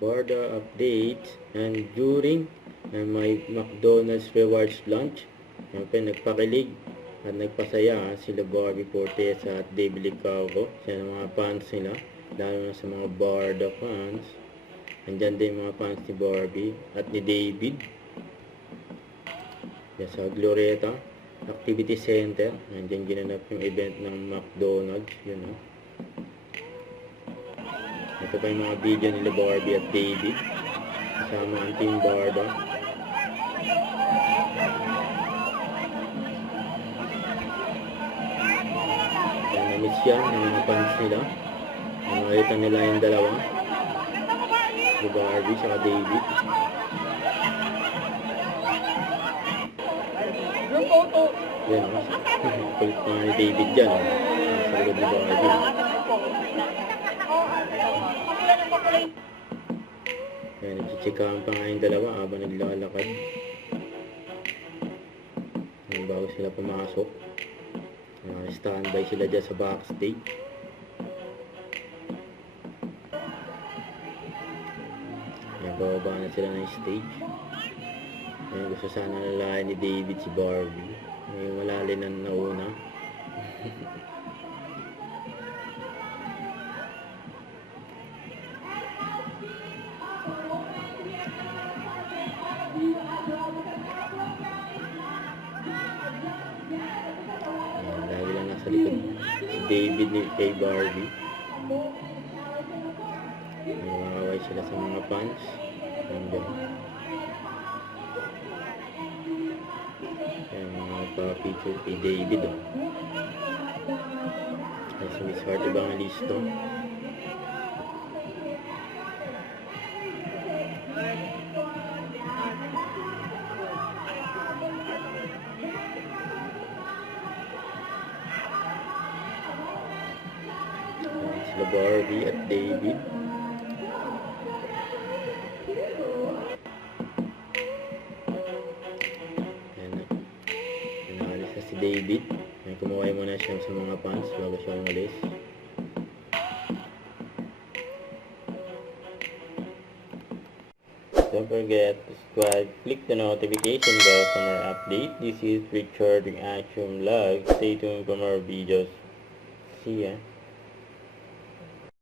Barda update. And during my McDonald's Rewards lunch, nagpakilig at nagpasaya sila Barbie Fortesa at Dave Licauco sa mga fans nila, lalo na sa mga Barda fans. Andyan din mga fans ni Barbie at ni David. Yan sa Glorieta Activity Center, andyan ginanap yung event ng McDonald's, yun o. Ito pa yung mga video nila Barbie at David kasama ang Team Barda. Yan, na-miss yan ng mga fans nila. Nakita nila yung dalawa, si Barbie saka David. Yan o, kulit na ni David dyan o, sa likod ni Barbie. Yan, nagchichikahan pa nga yung dalawa habang naglalakad. Yan, bago sila pumasok. Standby sila dyan sa backstage. Yan, bababa na sila ng stage. Yan, gusto sana nalayan ni David si Barbie. Ngayon wala rin ang nauna. Lagi lang nasa likod si David ni kay Barbie. Nakakaway sila sa mga fans. Kaya mga pa-picture kay David o. Ay, si Miss Heart Evangelista. Sila Barbie at David. Naalis na si David. Kumuhay muna siya sa mga fans bago siya umalis. Don't forget to subscribe, click the notification bell for more update. This is Richard Reaction Vlog. Stay tuned for more videos. See ya.